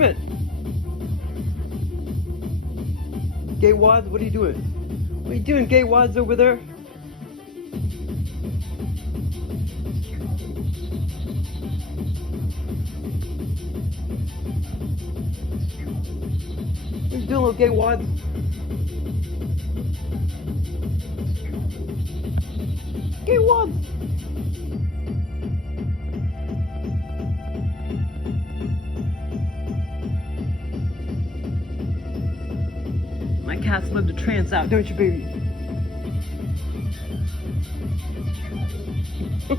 Truman! Gay wads, what are you doing? What are you doing, gay wads over there? What are you doing, little gay wads? Gay wads! My cats love to trance out, don't you, baby? You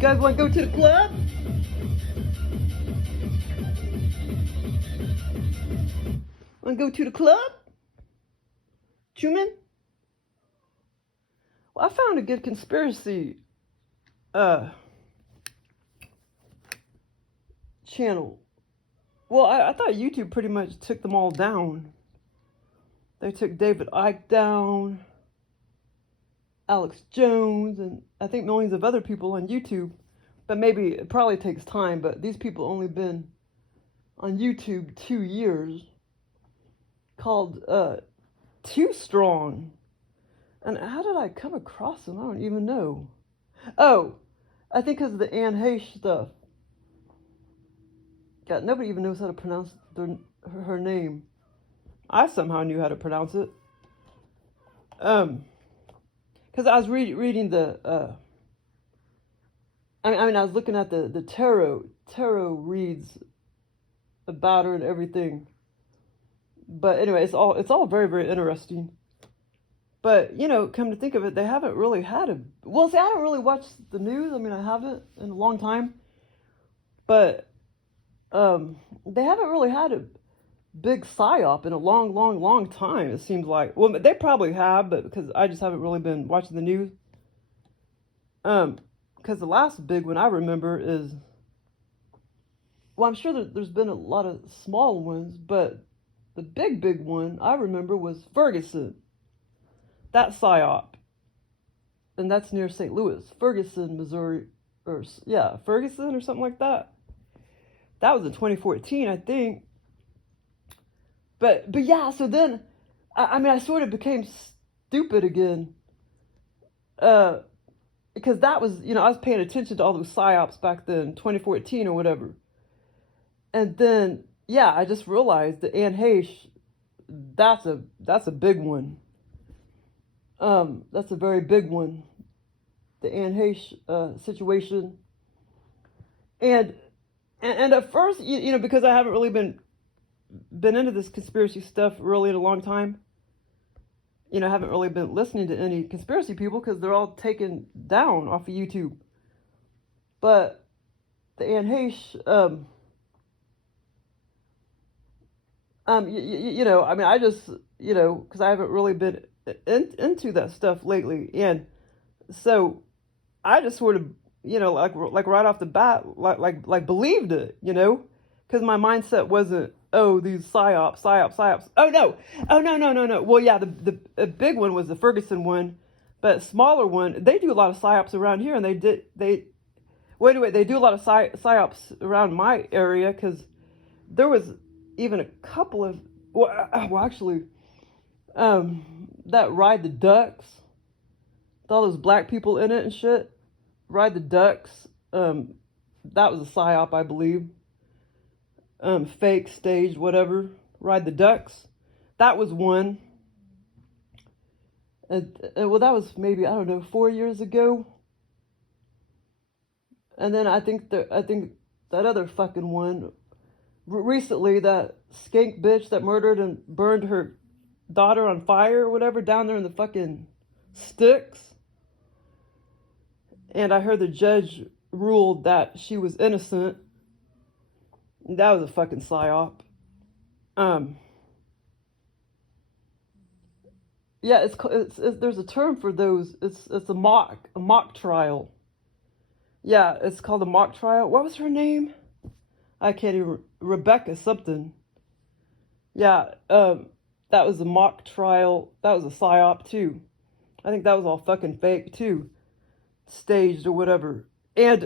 guys want to go to the club? Want to go to the club? Truman? Well, I found a good conspiracy channel. Well, I thought YouTube pretty much took them all down. They took David Icke down, Alex Jones, and I think millions of other people on YouTube. But maybe it probably takes time, but these people only been on YouTube 2 years. Called Too Strong. And how did I come across them? I don't even know. Oh, I think because of the Anne Heche stuff. God, nobody even knows how to pronounce her name. I somehow knew how to pronounce it. Because I was reading the, I was looking at the tarot reads about her and everything. But anyway, it's all very, very interesting. But, you know, come to think of it, they haven't really had a... Well, see, I don't really watch the news. I mean, I haven't in a long time. But they haven't really had a big PSYOP in a long, long, long time, it seems like. Well, they probably have, but because I just haven't really been watching the news. Because the last big one I remember is... Well, I'm sure there's been a lot of small ones, but the big one I remember was Ferguson. That PSYOP. And that's near St. Louis. Ferguson, Missouri. Or, yeah, Ferguson or something like that. That was in 2014, I think. But yeah, so then, I sort of became stupid again. Because that was, you know, I was paying attention to all those PSYOPs back then, 2014 or whatever. And then, yeah, I just realized that Anne Heche, that's a big one. That's a very big one. The Anne Heche situation. And at first, you know, because I haven't really been into this conspiracy stuff really in a long time. You know, I haven't really been listening to any conspiracy people because they're all taken down off of YouTube. But the Anne Heche, you know, I mean, I just, you know, because I haven't really been into that stuff lately, and so I just sort of, you know, like right off the bat, like believed it, you know, because my mindset wasn't, oh, these PSYOPs. Oh no. Well, yeah, the big one was the Ferguson one, but a smaller one, they do a lot of PSYOPs around here, and they do a lot of PSYOPs around my area, because there was even a couple of, well actually, that Ride the Ducks, with all those black people in it and shit. Ride the Ducks, that was a PSYOP, I believe. Fake, staged, whatever. Ride the Ducks, that was one. And well, that was maybe, I don't know, 4 years ago. And then I think that other fucking one, recently, that skank bitch that murdered and burned her daughter on fire or whatever down there in the fucking sticks. And I heard the judge ruled that she was innocent. That was a fucking PSYOP. Yeah, it's there's a term for those. It's a mock trial. Yeah, it's called a mock trial. What was her name? I can't even, Rebecca something. Yeah, that was a mock trial. That was a PSYOP too. I think that was all fucking fake too. Staged or whatever. And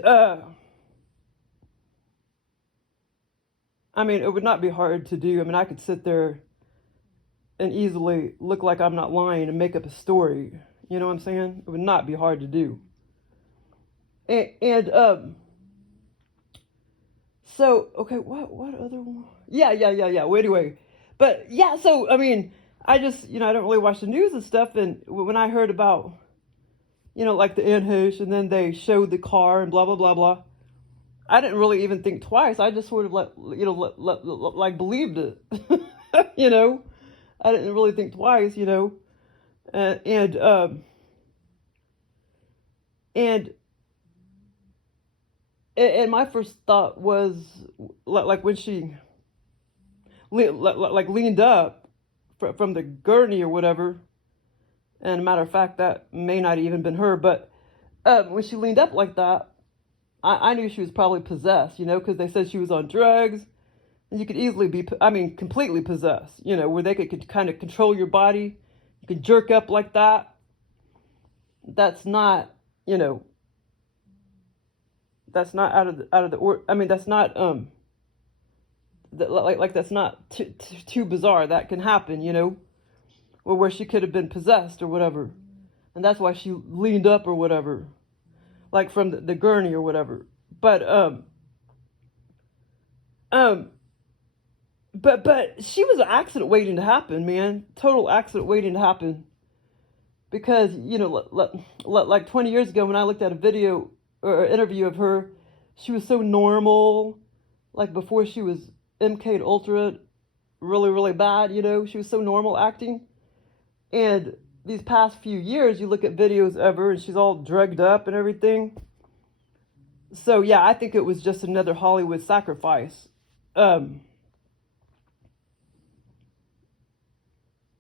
I mean, it would not be hard to do. I mean, I could sit there and easily look like I'm not lying and make up a story. You know what I'm saying? It would not be hard to do. And so okay, what other one? Yeah. Well, anyway, but yeah. So I mean, I just I don't really watch the news and stuff. And when I heard about like the Anne Heche, and then they showed the car and blah blah blah blah, I didn't really even think twice. I just sort of like believed it. you know, I didn't really think twice. And and and my first thought was like when she like leaned up from the gurney or whatever. And a matter of fact, that may not even been her, but when she leaned up like that, I knew she was probably possessed, because they said she was on drugs, and you could easily be, I mean, completely possessed, where they could kind of control your body. You could jerk up like that. That's not, that's not out of the or. I mean, that's not like that's not too bizarre. That can happen, or where she could have been possessed or whatever, and that's why she leaned up or whatever, like from the gurney or whatever. Um, but she was an accident waiting to happen, man. Total accident waiting to happen. Because like 20 years ago when I looked at a video or interview of her, she was so normal. Like before she was MK'd Ultra, really really bad. She was so normal acting. And these past few years, you look at videos of her and she's all drugged up and everything. So yeah, I think it was just another Hollywood sacrifice. And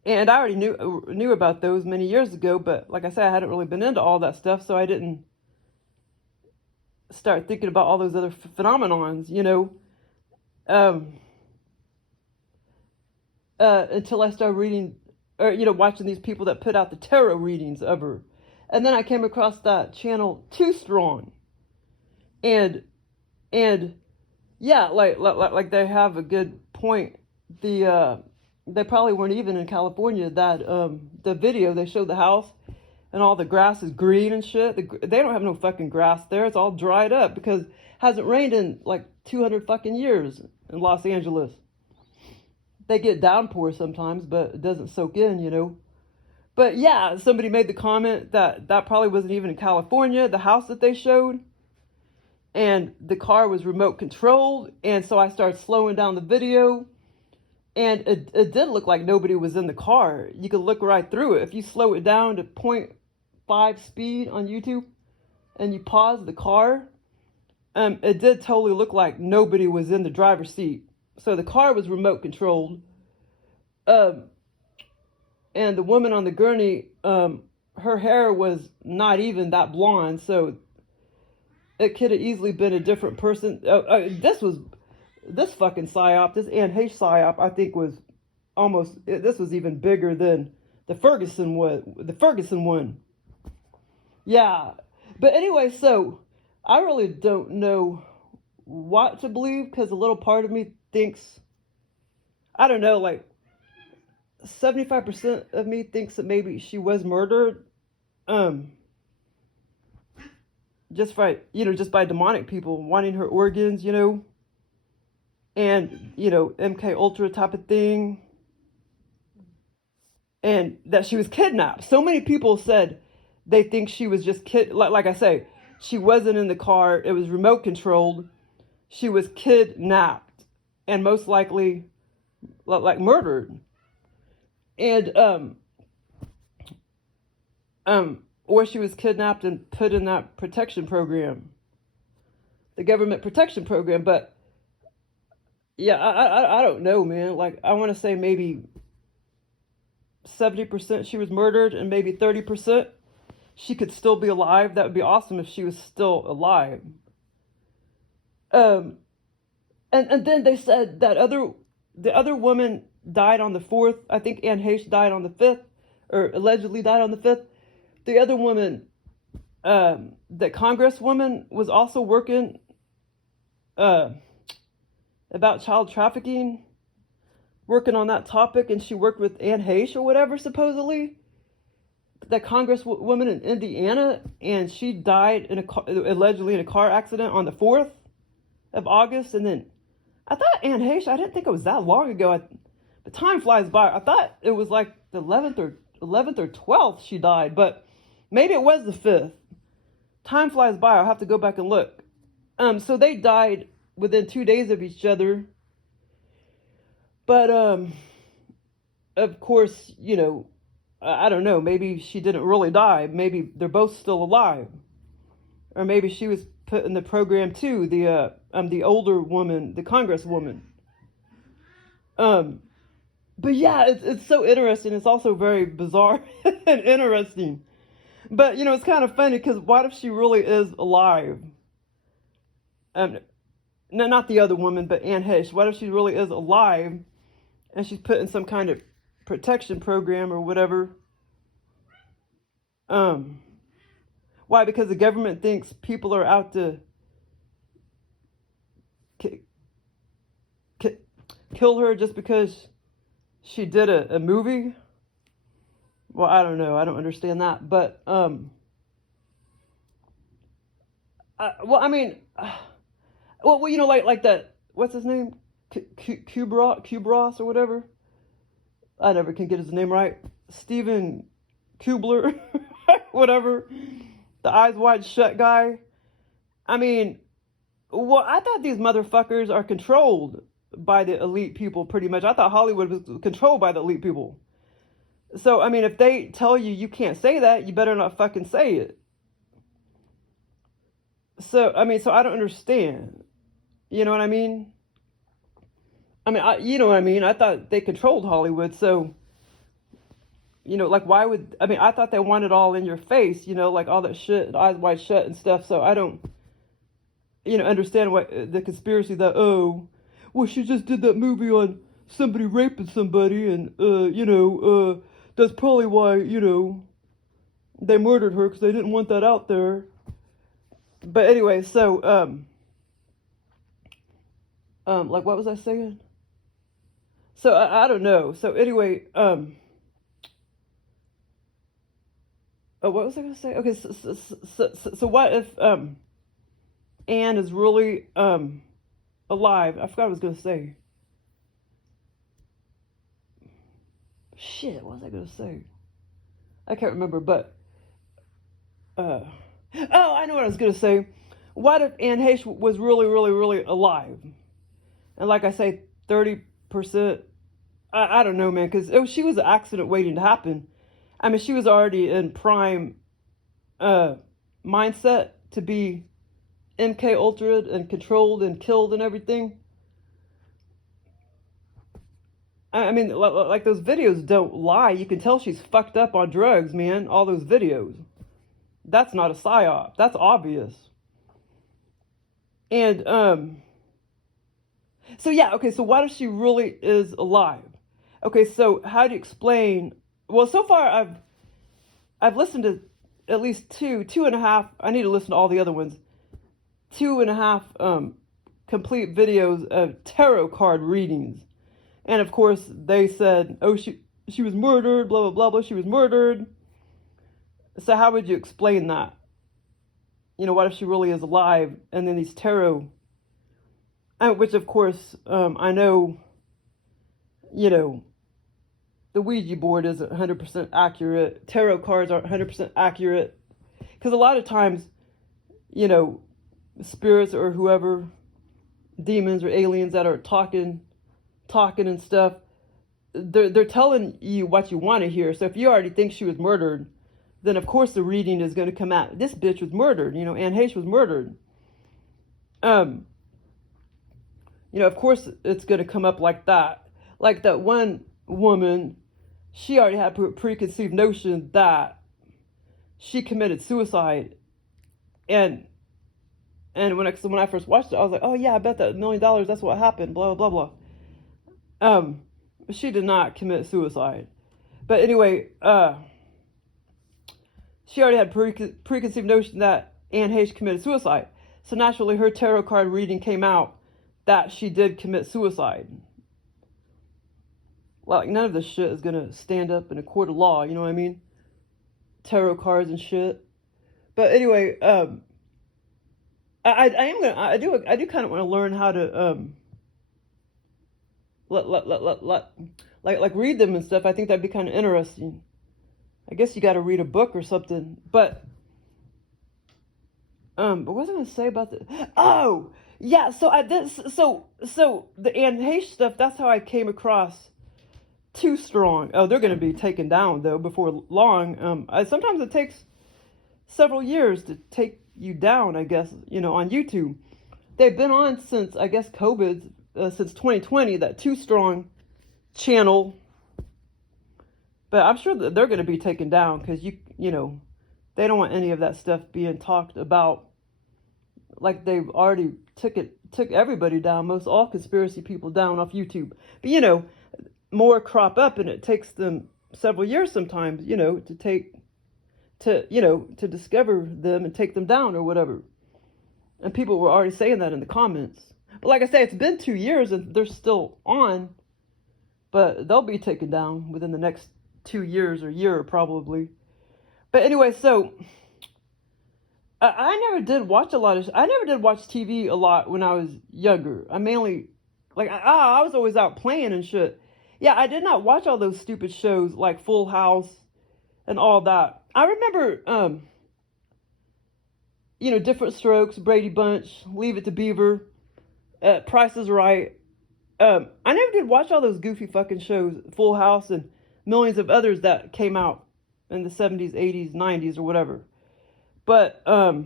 I already knew about those many years ago, but like I said, I hadn't really been into all that stuff, so I didn't start thinking about all those other phenomenons, until I started reading or watching these people that put out the tarot readings of her. And then I came across that channel Too Strong. And yeah, like they have a good point. They probably weren't even in California. That the video they showed the house and all the grass is green and shit. They don't have no fucking grass there. It's all dried up because it hasn't rained in like 200 fucking years in Los Angeles. They get downpours sometimes, but it doesn't soak in. But yeah, somebody made the comment that probably wasn't even in California, the house that they showed. And the car was remote controlled. And so I started slowing down the video. And it did look like nobody was in the car. You could look right through it. If you slow it down to 0.5 speed on YouTube and you pause the car, it did totally look like nobody was in the driver's seat. So the car was remote controlled. And the woman on the gurney, her hair was not even that blonde. So it could have easily been a different person. This fucking PSYOP, this Anne Heche PSYOP, I think this was even bigger than the Ferguson one. Yeah. But anyway, so I really don't know what to believe because a little part of me thinks, I don't know, like 75% of me thinks that maybe she was murdered. Just by demonic people wanting her organs, and MK Ultra type of thing, and that she was kidnapped. So many people said they think she was just like I say, she wasn't in the car. It was remote controlled. She was kidnapped and most likely like murdered. And or she was kidnapped and put in that protection program, the government protection program. But yeah, I don't know, man. Like I want to say maybe 70% she was murdered and maybe 30% she could still be alive. That would be awesome if she was still alive. And then they said that the other woman died on the 4th. I think Anne Heche died on the 5th, or allegedly died on the 5th. The other woman, the Congresswoman, was also working. about child trafficking, working on that topic, and she worked with Anne Heche or whatever, supposedly, that congresswoman in Indiana, and she died allegedly in a car accident on the 4th of August. And then I thought Anne Heche, I didn't think it was that long ago. The time flies by. I thought it was like the 11th or 12th she died, but maybe it was the 5th. Time flies by. I'll have to go back and look. So they died within 2 days of each other. But of course, I don't know. Maybe she didn't really die. Maybe they're both still alive, or maybe she was put in the program too. The older woman, the congresswoman. But yeah, it's so interesting. It's also very bizarre and interesting. But it's kind of funny because what if she really is alive? No, not the other woman, but Anne Heche. What if she really is alive, and she's put in some kind of protection program or whatever? Why? Because the government thinks people are out to kill her just because she did a movie? Well, I don't know. I don't understand that. But, well, I mean, well, like that, what's his name? Kubras or whatever? I never can get his name right. Stephen Kubler, whatever. The Eyes Wide Shut guy. I mean, well, I thought these motherfuckers are controlled by the elite people pretty much. I thought Hollywood was controlled by the elite people. So, I mean, if they tell you can't say that, you better not fucking say it. So, I mean, I don't understand. You know what I mean? You know what I mean? I thought they controlled Hollywood, so, like, why would, I thought they wanted all in your face, like all that shit, Eyes Wide Shut and stuff, so I don't, understand what the conspiracy that, oh, well, she just did that movie on somebody raping somebody, and, that's probably why, they murdered her, because they didn't want that out there. But anyway, so, like, what was I saying? So, I don't know. So, anyway, oh, what was I going to say? Okay, so what if, Anne is really, alive? I forgot what I was going to say. Shit, what was I going to say? I can't remember, but, oh, I know what I was going to say. What if Anne Heche was really, really, really alive? And like I say, 30%, I don't know, man, because she was an accident waiting to happen. I mean, she was already in prime mindset to be MK Ultra and controlled and killed and everything. I mean, like those videos don't lie. You can tell she's fucked up on drugs, man. All those videos. That's not a PSYOP. That's obvious. And, so yeah, okay, so what if she really is alive? Okay, so how do you explain, well, so far I've listened to at least two and a half, I need to listen to all the other ones, 2.5 complete videos of tarot card readings. And of course, they said, oh, she was murdered, blah, blah, blah, blah, she was murdered. So how would you explain that? What if she really is alive? And then these tarot, which of course, I know, the Ouija board isn't 100% accurate. Tarot cards aren't 100% accurate. Because a lot of times, spirits or whoever, demons or aliens that are talking and stuff, they're telling you what you want to hear. So if you already think she was murdered, then of course the reading is going to come out. This bitch was murdered. Anne Heche was murdered. Of course it's going to come up like that. Like that one woman, she already had a preconceived notion that she committed suicide. And when I first watched it, I was like, oh yeah, I bet that $1 million, that's what happened, blah, blah, blah, blah. She did not commit suicide. But anyway, she already had preconceived notion that Anne Heche committed suicide. So naturally, her tarot card reading came out that she did commit suicide. Like, none of this shit is gonna stand up in a court of law, you know what I mean? Tarot cards and shit. But anyway, I do kind of want to learn how to like read them and stuff. I think that'd be kind of interesting. I guess you got to read a book or something. But what was I gonna say about the? Oh, yeah. So I did. So the Anne Heche stuff. That's how I came across Too Strong. Oh, they're gonna be taken down though before long. Sometimes it takes several years to take you down. I guess on YouTube. They've been on since I guess COVID, since 2020. That Too Strong channel. But I'm sure that they're gonna be taken down because they don't want any of that stuff being talked about. Like they've already took everybody down, most all conspiracy people down off YouTube. But more crop up, and it takes them several years sometimes, to discover them and take them down or whatever. And people were already saying that in the comments. But like I say, it's been 2 years and they're still on, but they'll be taken down within the next 2 years or year probably. But anyway, so I never did watch I never did watch TV a lot when I was younger. I mainly, like, I was always out playing and shit. Yeah, I did not watch all those stupid shows like Full House and all that. I remember, Different Strokes, Brady Bunch, Leave It to Beaver, Price is Right. I never did watch all those goofy fucking shows, Full House and millions of others that came out in the 70s, 80s, 90s, or whatever. But I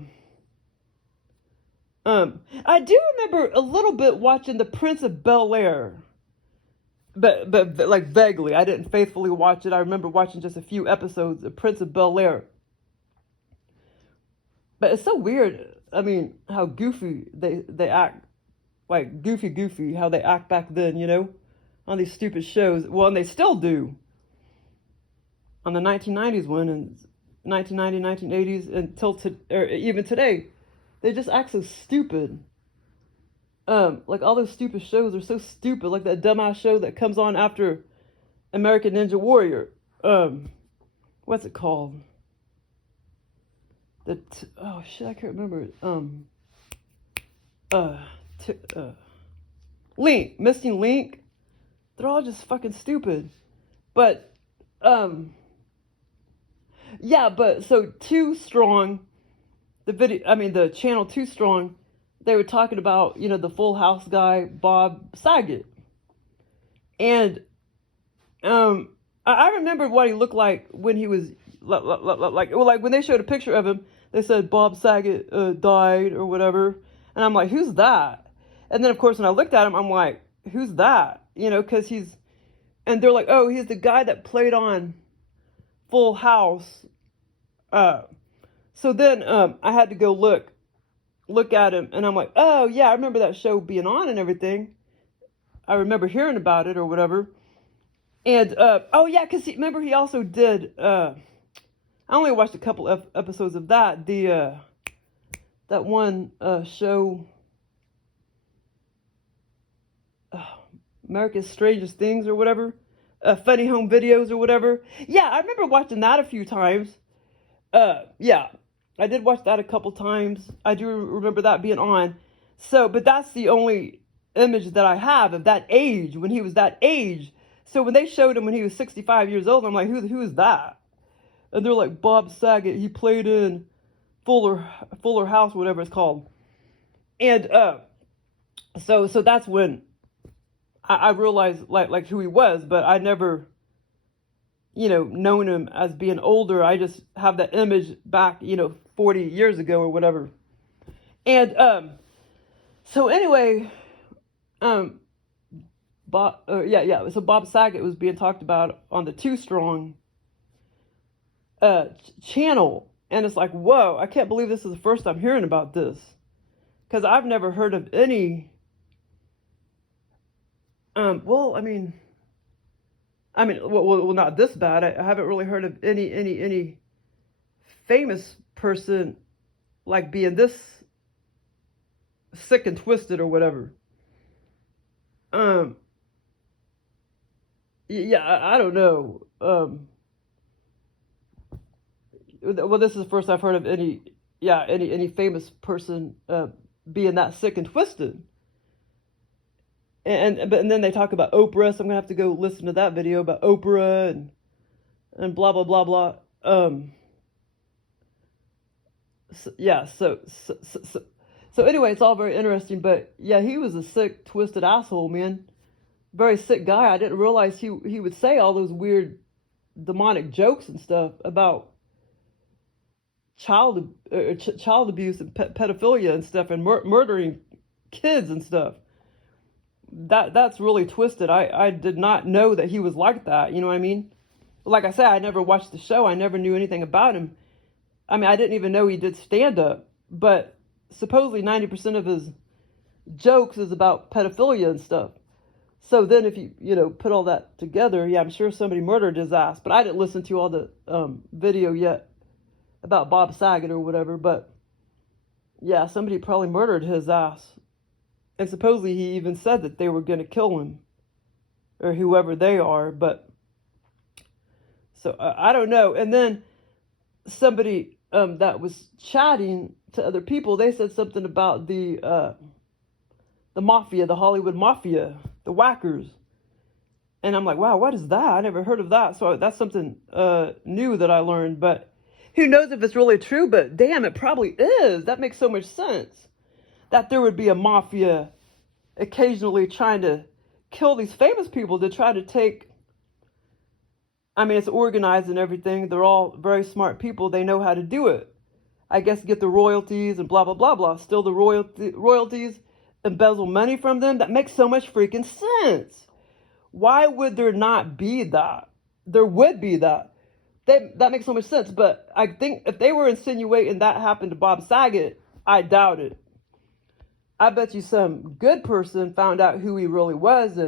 do remember a little bit watching The Prince of Bel-Air, but like vaguely. I didn't faithfully watch it. I remember watching just a few episodes of Prince of Bel-Air. But it's so weird. I mean, how goofy they act, like goofy how they act back then, on these stupid shows. Well, and they still do. On the 1990s one and 1990, 1980s until or even today, they just act so stupid. Like all those stupid shows are so stupid. Like that dumbass show that comes on after American Ninja Warrior. What's it called? Oh shit, I can't remember. Link, Missing Link. They're all just fucking stupid. But yeah, but so Too Strong, the channel Too Strong, they were talking about, the Full House guy, Bob Saget. And I remember what he looked like when he was like when they showed a picture of him, they said Bob Saget died or whatever. And I'm like, who's that? And then of course when I looked at him, I'm like, who's that? Because and they're like, oh, he's the guy that played on Full House. So then I had to go look at him, and I'm like, oh yeah, I remember that show being on and everything. I remember hearing about it or whatever. And oh yeah, because remember he also did. I only watched a couple of episodes of that. That one show, America's Strangest Things or whatever. Funny Home Videos or whatever. Yeah, I remember watching that a few times. Yeah, I did watch that a couple times. I do remember that being on. So, but that's the only image that I have of that age, when he was that age. So when they showed him when he was 65 years old, I'm like, who is that? And they're like, Bob Saget, he played in Fuller House, whatever it's called. And so that's when I realized like who he was, but I never, known him as being older. I just have that image back, 40 years ago or whatever. And so anyway, so Bob Saget was being talked about on the Too Strong channel, and it's like, whoa, I can't believe this is the first I'm hearing about this, because I've never heard of any. Well, not this bad. I haven't really heard of any famous person like being this sick and twisted or whatever. Um, yeah, I don't know. Well, this is the first I've heard of any famous person being that sick and twisted. And then they talk about Oprah, so I'm gonna have to go listen to that video about Oprah and blah blah blah blah. Yeah, so anyway, it's all very interesting. But yeah, he was a sick, twisted asshole, man. Very sick guy. I didn't realize he would say all those weird demonic jokes and stuff about child abuse and pedophilia and stuff and murdering kids and stuff. That's really twisted. I did not know that he was like that. You know what I mean? Like I said, I never watched the show. I never knew anything about him. I mean, I didn't even know he did stand up. But supposedly 90% of his jokes is about pedophilia and stuff. So then if you put all that together, yeah, I'm sure somebody murdered his ass. But I didn't listen to all the video yet about Bob Saget or whatever. But yeah, somebody probably murdered his ass. And supposedly he even said that they were going to kill him or whoever they are. But so I don't know. And then somebody that was chatting to other people, they said something about the mafia, the Hollywood mafia, the whackers. And I'm like, wow, what is that? I never heard of that. So that's something new that I learned. But who knows if it's really true? But damn, it probably is. That makes so much sense. That there would be a mafia occasionally trying to kill these famous people to try to take. I mean, it's organized and everything. They're all very smart people. They know how to do it. I guess get the royalties and blah, blah, blah, blah. Steal the royalties, embezzle money from them. That makes so much freaking sense. Why would there not be that? There would be that. That makes so much sense. But I think if they were insinuating that happened to Bob Saget, I doubt it. I bet you some good person found out who he really was,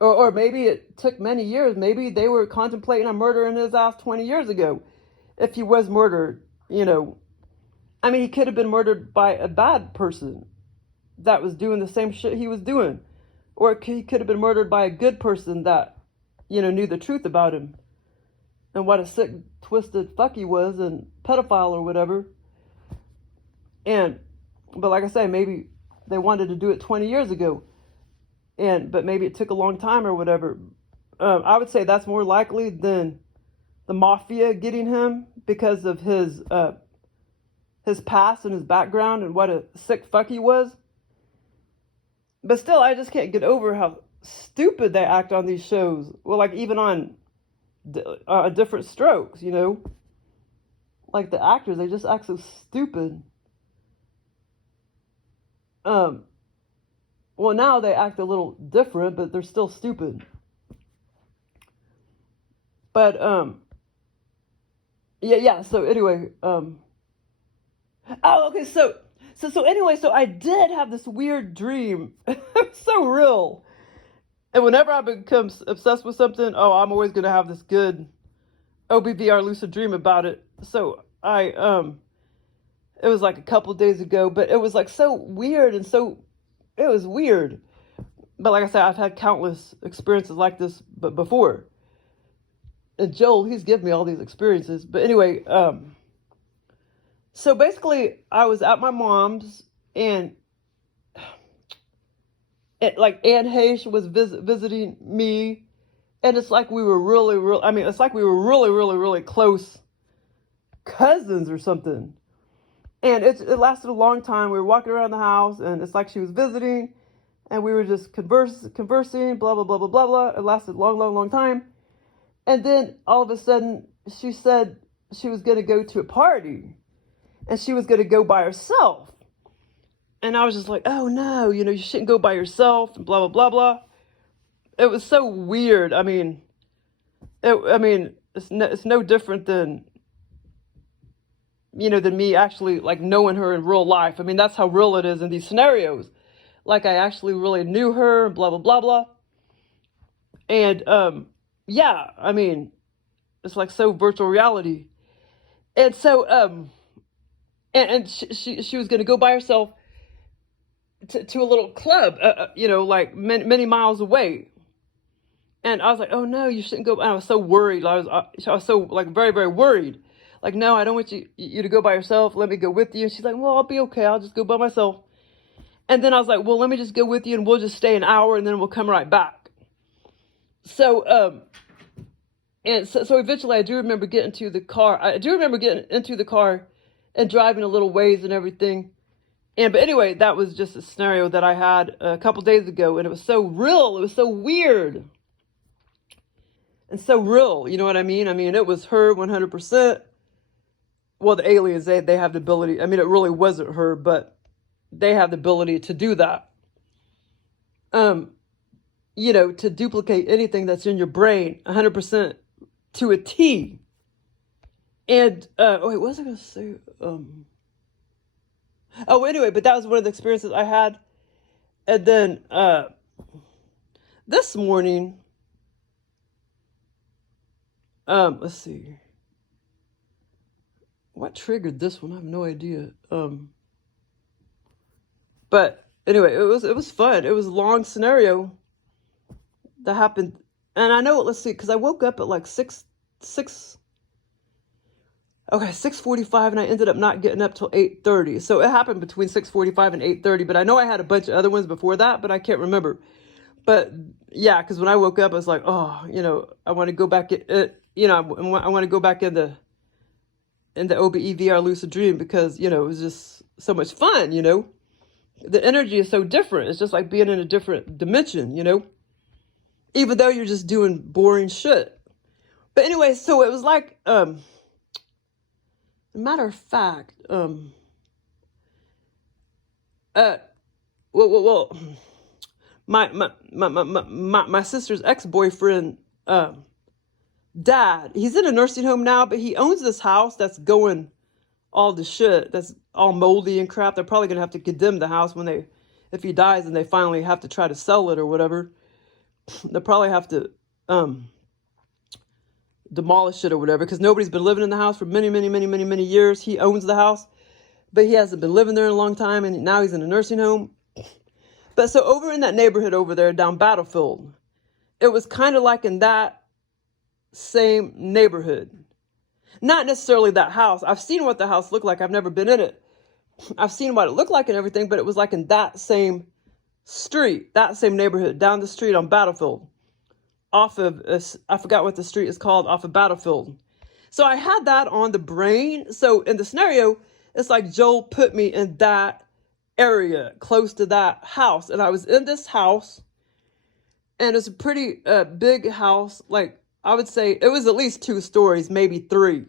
or maybe it took many years. Maybe they were contemplating on murdering his ass 20 years ago. If he was murdered, I mean, he could have been murdered by a bad person that was doing the same shit he was doing. Or he could have been murdered by a good person that, knew the truth about him and what a sick, twisted fuck he was and pedophile or whatever. But like I say, maybe they wanted to do it 20 years ago. But maybe it took a long time or whatever. I would say that's more likely than the mafia getting him because of his past and his background and what a sick fuck he was. But still, I just can't get over how stupid they act on these shows. Well, like even on Different Strokes, like the actors, they just act so stupid. Well, now they act a little different, but they're still stupid. But yeah. So anyway, oh, okay. So anyway, so I did have this weird dream. It's so real. And whenever I become obsessed with something, I'm always gonna have this good OBVR lucid dream about it. So it was like a couple days ago, but it was like so weird and it was weird. But like I said, I've had countless experiences like this before. And Joel, he's given me all these experiences. But anyway, so basically I was at my mom's and like Anne Heche was visiting me. And it's like we were it's like we were really, really, really close cousins or something. And it lasted a long time. We were walking around the house, and it's like she was visiting, and we were just conversing, blah, blah, blah, blah, blah, blah. It lasted a long, long, long time. And then all of a sudden, she said she was going to go to a party, and she was going to go by herself. And I was just like, oh, no, you shouldn't go by yourself, and blah, blah, blah, blah. It was so weird. I mean, it's no different than than me actually like knowing her in real life. I mean, that's how real it is in these scenarios. Like I actually really knew her, blah, blah, blah, blah. And, yeah, I mean, it's like so virtual reality. And so, and she was going to go by herself. to a little club, like many miles away. And I was like, oh no, you shouldn't go. And I was so worried. I was so like very, very worried. Like, no, I don't want you to go by yourself. Let me go with you. And she's like, well, I'll be okay. I'll just go by myself. And then I was like, well, let me just go with you and we'll just stay an hour and then we'll come right back. So, and so eventually I do remember getting into the car. I do remember getting into the car and driving a little ways and everything. But anyway, that was just a scenario that I had a couple days ago, and it was so real. It was so weird and so real. You know what I mean? I mean, it was her 100%. Well, the aliens, they have the ability. I mean, it really wasn't her, but they have the ability to do that. To duplicate anything that's in your brain 100% to a T. And, wait, what was I going to say? Anyway, but that was one of the experiences I had. And then, this morning, let's see. What triggered this one? I have no idea. But anyway, it was fun. It was a long scenario that happened. And I know, let's see, because I woke up at like 6:45, and I ended up not getting up till 8:30. So it happened between 6:45 and 8:30, but I know I had a bunch of other ones before that, but I can't remember. But yeah, because when I woke up, I was like, oh, I want to go back, I want to go back in the OBEVR lucid dream because, it was just so much fun, The energy is so different. It's just like being in a different dimension, even though you're just doing boring shit. But anyway, so it was like, matter of fact, well, my sister's ex-boyfriend, dad, he's in a nursing home now, but he owns this house that's going all to shit, that's all moldy and crap. They're probably gonna have to condemn the house if he dies and they finally have to try to sell it or whatever. They'll probably have to demolish it or whatever, because nobody's been living in the house for many, many, many, many, many years. He owns the house, but he hasn't been living there in a long time, and now he's in a nursing home. But so over in that neighborhood over there down Battlefield, it was kind of like in that same neighborhood. Not necessarily that house. I've seen what the house looked like. I've never been in it. I've seen what it looked like and everything, but it was like in that same street, that same neighborhood, down the street on Battlefield, off of, I forgot what the street is called, off of Battlefield. So I had that on the brain. So in the scenario, it's like Joel put me in that area, close to that house. And I was in this house, and it's a pretty big house. Like, I would say it was at least 2 stories, maybe 3.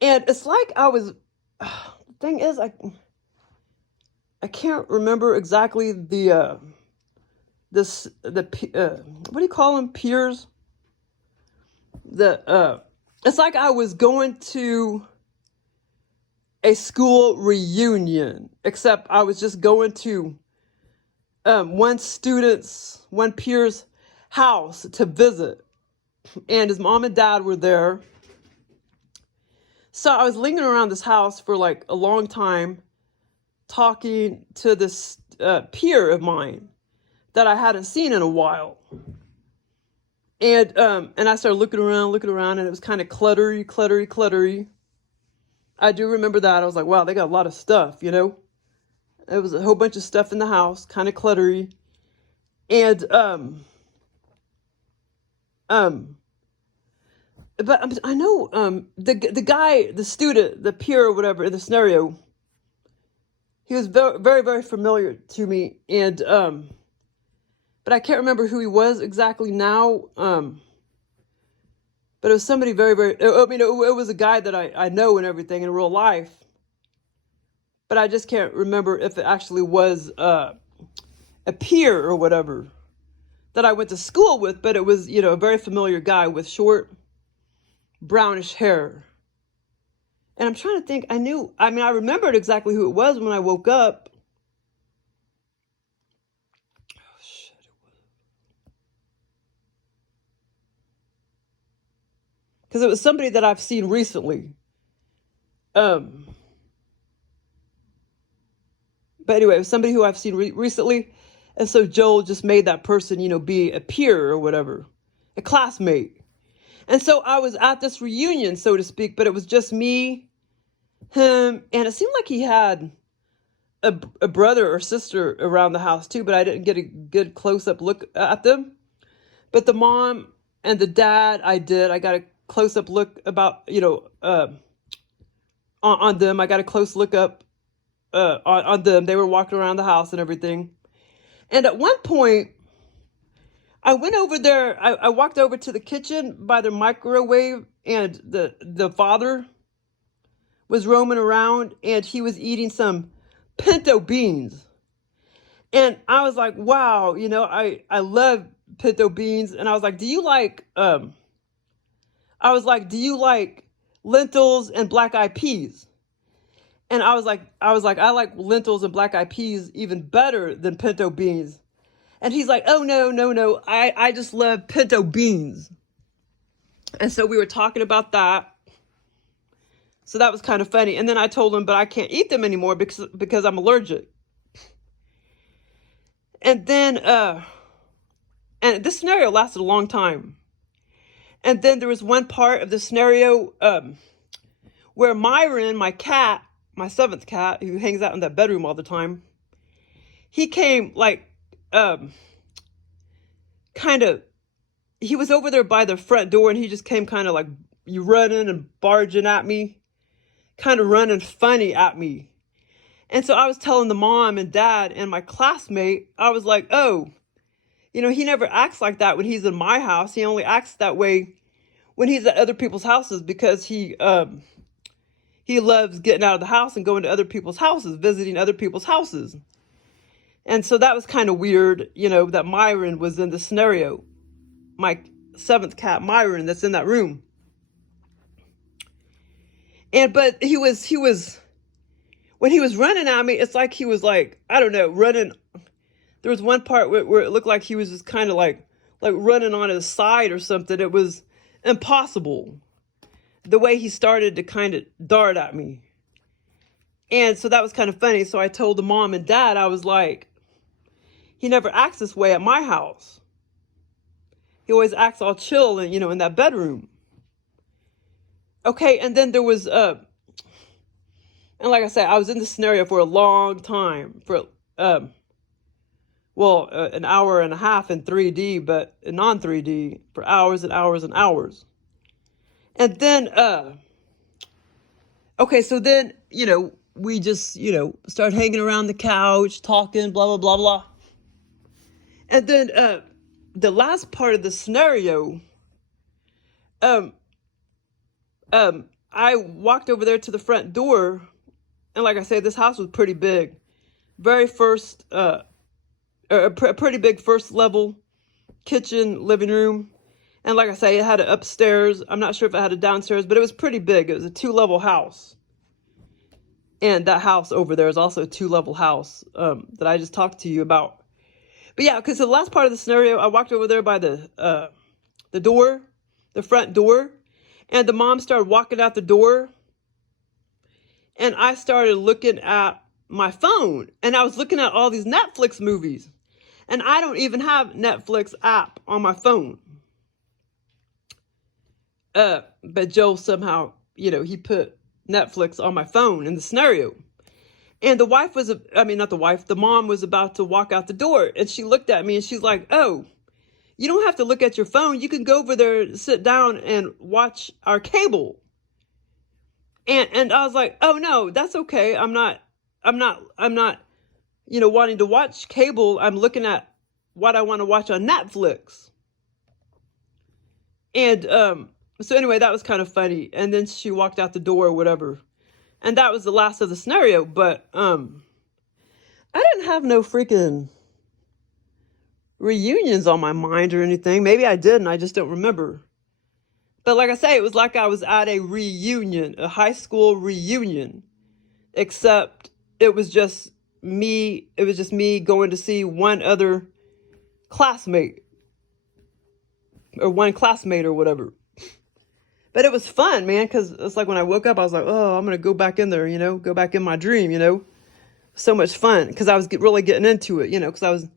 And it's like the thing is, I can't remember exactly what do you call them? Peers? It's like I was going to a school reunion, except I was just going to one peer's house to visit, and his mom and dad were there. So I was lingering around this house for like a long time, talking to this peer of mine that I hadn't seen in a while. And I started looking around, and it was kind of cluttery. I do remember that. I was like, wow, they got a lot of stuff, It was a whole bunch of stuff in the house, kind of cluttery. And but I know the guy, the student, the peer or whatever in the scenario, he was very, very, very familiar to me. And but I can't remember who he was exactly now. But it was somebody very, very, it was a guy that I know and everything in real life. But I just can't remember if it actually was a peer or whatever that I went to school with. But it was, a very familiar guy with short, brownish hair. And I'm trying to think, I remembered exactly who it was when I woke up. Oh, shit. Because it was somebody that I've seen recently. But anyway, it was somebody who I've seen recently. And so Joel just made that person, be a peer or whatever, a classmate. And so I was at this reunion, so to speak, but it was just me, him, and it seemed like he had a brother or sister around the house too, but I didn't get a good close-up look at them. But the mom and the dad, I did. I got a close-up look about, on them. I got a close look up on them. They were walking around the house and everything. And at one point, I went over there. I walked over to the kitchen by the microwave, and the father was roaming around, and he was eating some pinto beans. And I was like, wow, I love pinto beans. And I was like, do you like lentils and black-eyed peas? And I was like, I like lentils and black-eyed peas even better than pinto beans. And he's like, oh, no. I just love pinto beans. And so we were talking about that. So that was kind of funny. And then I told him, but I can't eat them anymore because I'm allergic. And then, and this scenario lasted a long time. And then there was one part of the scenario where Myron, my cat, my 7th cat, who hangs out in that bedroom all the time, he came he was over there by the front door, and he just came kind of like running and barging at me, kind of running funny at me. And so I was telling the mom and dad and my classmate, I was like, oh, he never acts like that when he's in my house. He only acts that way when he's at other people's houses because he loves getting out of the house and going to other people's houses, visiting other people's houses. And so that was kind of weird, that Myron was in the scenario. My 7th cat, Myron, that's in that room. But he was, when he was running at me, it's like he was like, I don't know, running. There was one part where it looked like he was just kind of like running on his side or something. It was impossible, the way he started to kind of dart at me. And so that was kind of funny. So I told the mom and dad, I was like, he never acts this way at my house. He always acts all chill and, in that bedroom. Okay, and then there was, and like I said, I was in this scenario for a long time, for, an hour and a half in 3D, but non 3D for hours and hours and hours. And then, okay, so then, we just, start hanging around the couch, talking, blah, blah, blah, blah. And then, the last part of the scenario, I walked over there to the front door, and like I said, this house was pretty big. Very first, a pretty big first level kitchen, living room. And like I say, it had an upstairs. I'm not sure if it had a downstairs, but it was pretty big. It was a 2-level house. And that house over there is also a 2-level house that I just talked to you about. But yeah, because the last part of the scenario, I walked over there by the door, the front door, and the mom started walking out the door, and I started looking at my phone, and I was looking at all these Netflix movies, and I don't even have Netflix app on my phone. But Joel somehow, he put Netflix on my phone in the scenario. And the mom was about to walk out the door, and she looked at me and she's like, oh, you don't have to look at your phone. You can go over there, sit down and watch our cable. And I was like, oh no, that's okay. I'm not, wanting to watch cable. I'm looking at what I want to watch on Netflix. And, so anyway, that was kind of funny. And then she walked out the door or whatever. And that was the last of the scenario. But I didn't have no freaking reunions on my mind or anything. Maybe I did, and I just don't remember. But like I say, it was like I was at a reunion, a high school reunion. Except it was just me. It was just me going to see one other classmate. Or one classmate or whatever. But it was fun, man, because it's like when I woke up, I was like, oh, I'm going to go back in there, go back in my dream, so much fun because I was really getting into it, because I was,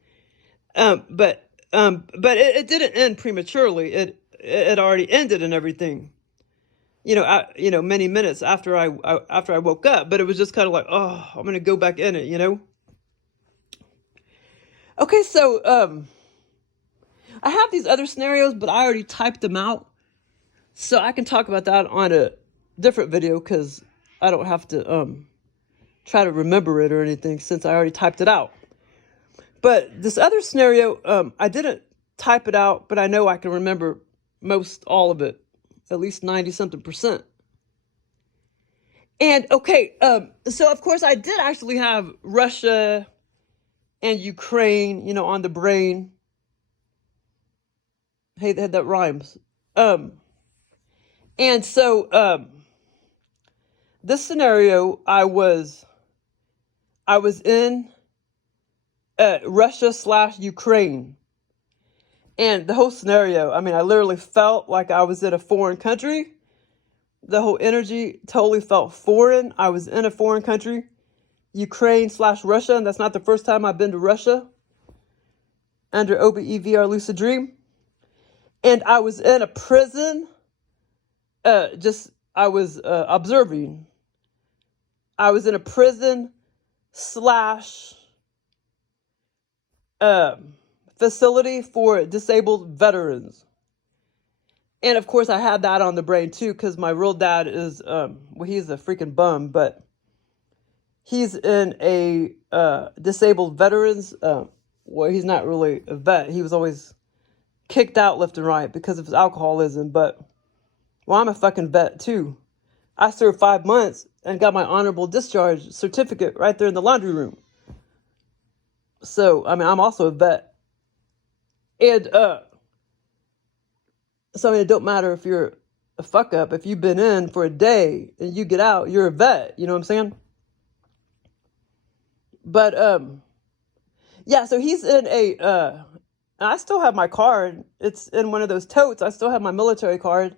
but it didn't end prematurely. It already ended and everything, many minutes after I woke up. But it was just kind of like, oh, I'm gonna go back in it. Okay, so I have these other scenarios, but I already typed them out, so I can talk about that on a different video because I don't have to try to remember it or anything since I already typed it out. But this other scenario, I didn't type it out, but I know I can remember most all of it, at least 90-something%. And okay, so of course I did actually have Russia and Ukraine, on the brain. Hey, that rhymes. And so this scenario, I was in Russia/Ukraine. And the whole scenario, I mean, I literally felt like I was in a foreign country. The whole energy totally felt foreign. I was in a foreign country, Ukraine/Russia, and that's not the first time I've been to Russia under OBEVR Lucid Dream. And I was in a prison, I was observing. I was in a prison slash facility for disabled veterans. And of course I had that on the brain too, because my real dad is, he's a freaking bum, but he's in a disabled veterans, he's not really a vet. He was always kicked out left and right because of his alcoholism, but, I'm a fucking vet too. I served 5 months and got my honorable discharge certificate right there in the laundry room. So, I mean, I'm also a vet. And, so, I mean, it don't matter if you're a fuck up. If you've been in for a day and you get out, you're a vet. You know what I'm saying? But, yeah, so he's in and I still have my card. It's in one of those totes. I still have my military card.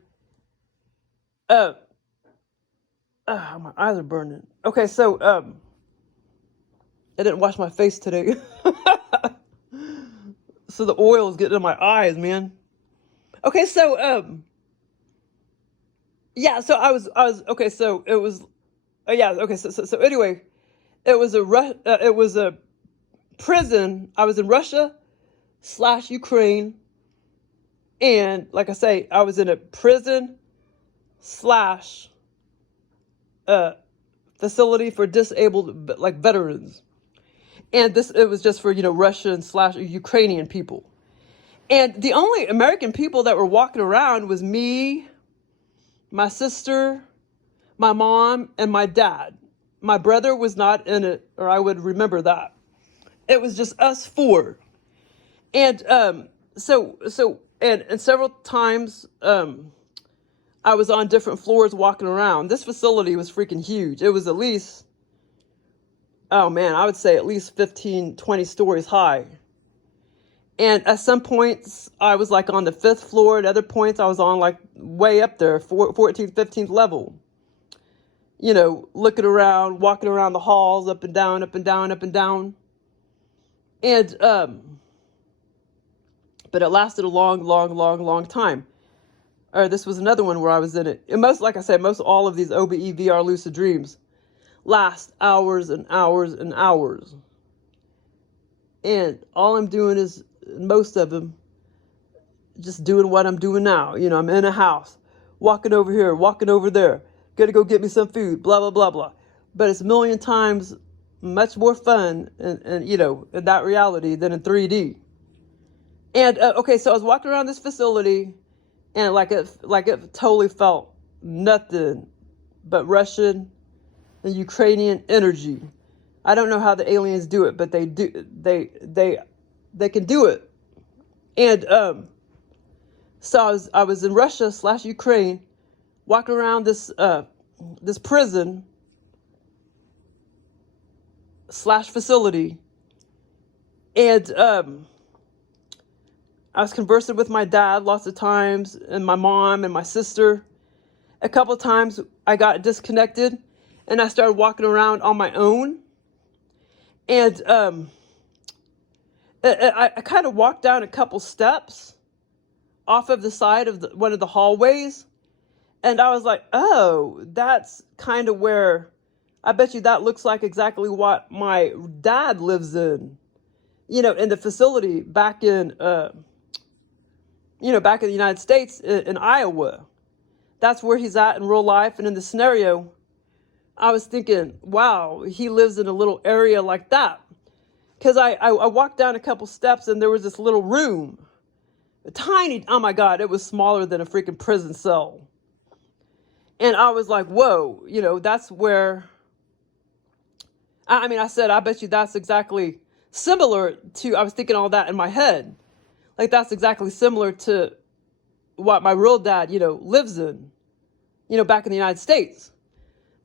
My eyes are burning. Okay, so, I didn't wash my face today. So the oil is getting in my eyes, man. Okay, so, yeah, so I was, okay, so it was, yeah, okay, so anyway, it was a prison. I was in Russia/Ukraine, and like I say, I was in a prison slash facility for disabled, like, veterans. And it was just for, Russian/Ukrainian people. And the only American people that were walking around was me, my sister, my mom, and my dad. My brother was not in it, or I would remember that. It was just us four. And and several times I was on different floors walking around. This facility was freaking huge. It was at least, oh man, I would say at least 15, 20 stories high. And at some points, I was like on the 5th floor. At other points, I was on like way up there, 14th, 15th level. Looking around, walking around the halls, up and down, up and down, up and down. And, but it lasted a long, long, long, long time. Or this was another one where I was in it. And like I said, most all of these OBEVR lucid dreams last hours and hours and hours. And all I'm doing is, most of them, just doing what I'm doing now. I'm in a house, walking over here, walking over there, gonna go get me some food, blah, blah, blah, blah. But it's a million times much more fun and in that reality than in 3D. And, okay, so I was walking around this facility and like it totally felt nothing but Russian and Ukrainian energy. I don't know how the aliens do it, but they do. They can do it. And so I was in Russia/Ukraine, walking around this prison slash facility, and I was conversing with my dad lots of times, and my mom and my sister. A couple of times I got disconnected, and I started walking around on my own. And I kind of walked down a couple steps off of the side of one of the hallways. And I was like, oh, that's kind of where, I bet you that looks like exactly what my dad lives in, in the facility back in, back in the United States in Iowa. That's where he's at in real life. And in the scenario, I was thinking, wow, he lives in a little area like that. Because I walked down a couple steps and there was this little room, a tiny, oh my God, it was smaller than a freaking prison cell. And I was like, whoa, that's where, I said, I bet you that's exactly similar to, I was thinking all that in my head. Like, that's exactly similar to what my real dad, lives in, back in the United States.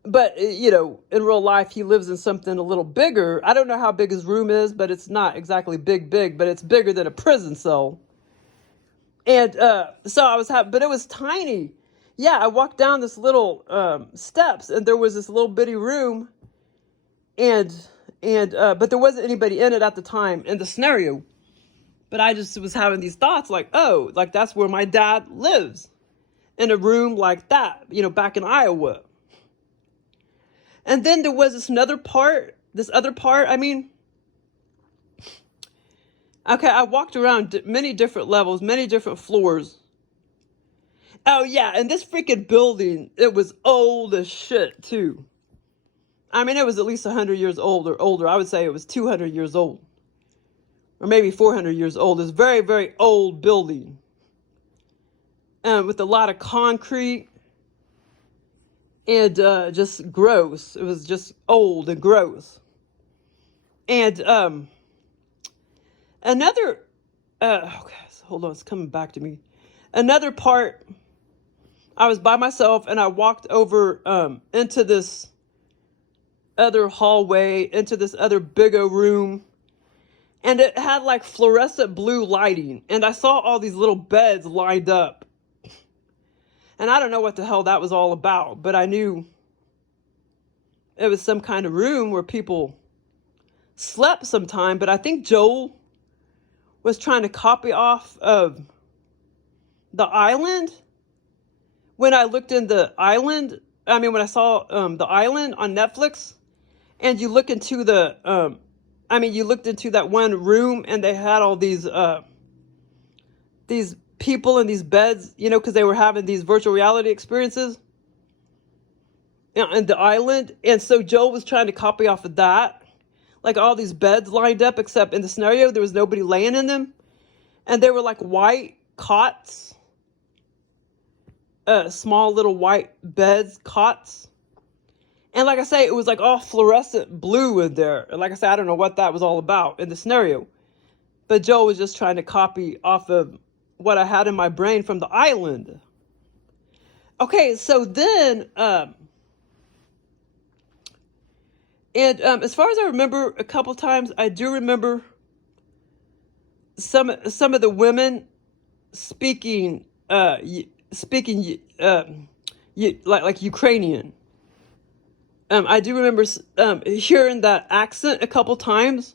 But, in real life, he lives in something a little bigger. I don't know how big his room is, but it's not exactly big, but it's bigger than a prison cell. And so I was happy, but it was tiny. Yeah, I walked down this little steps, and there was this little bitty room, and but there wasn't anybody in it at the time in the scenario. But I just was having these thoughts like, oh, like that's where my dad lives, in a room like that, back in Iowa. And then there was this other part. Okay, I walked around many different levels, many different floors. Oh yeah, and this freaking building, it was old as shit too. It was at least 100 years old or older. I would say it was 200 years old. Or maybe 400 years old. It's a very, very old building. With a lot of concrete. And just gross. It was just old and gross. And another, okay, so hold on, it's coming back to me. Another part, I was by myself and I walked over into this other hallway, into this other big old room. And it had like fluorescent blue lighting. And I saw all these little beds lined up. And I don't know what the hell that was all about, but I knew it was some kind of room where people slept sometime. But I think Joel was trying to copy off of The Island. When I looked in The Island, when I saw The Island on Netflix, and you look into you looked into that one room and they had all these people in these beds, because they were having these virtual reality experiences in The Island. And so Joel was trying to copy off of that. Like all these beds lined up, except in the scenario, there was nobody laying in them. And they were like white cots, small little white beds, cots. And like I say, it was like all fluorescent blue in there. And like I said, I don't know what that was all about in the scenario. But Joel was just trying to copy off of what I had in my brain from The Island. Okay, so then, as far as I remember, a couple times, I do remember some of the women speaking like Ukrainian. I do remember hearing that accent a couple times.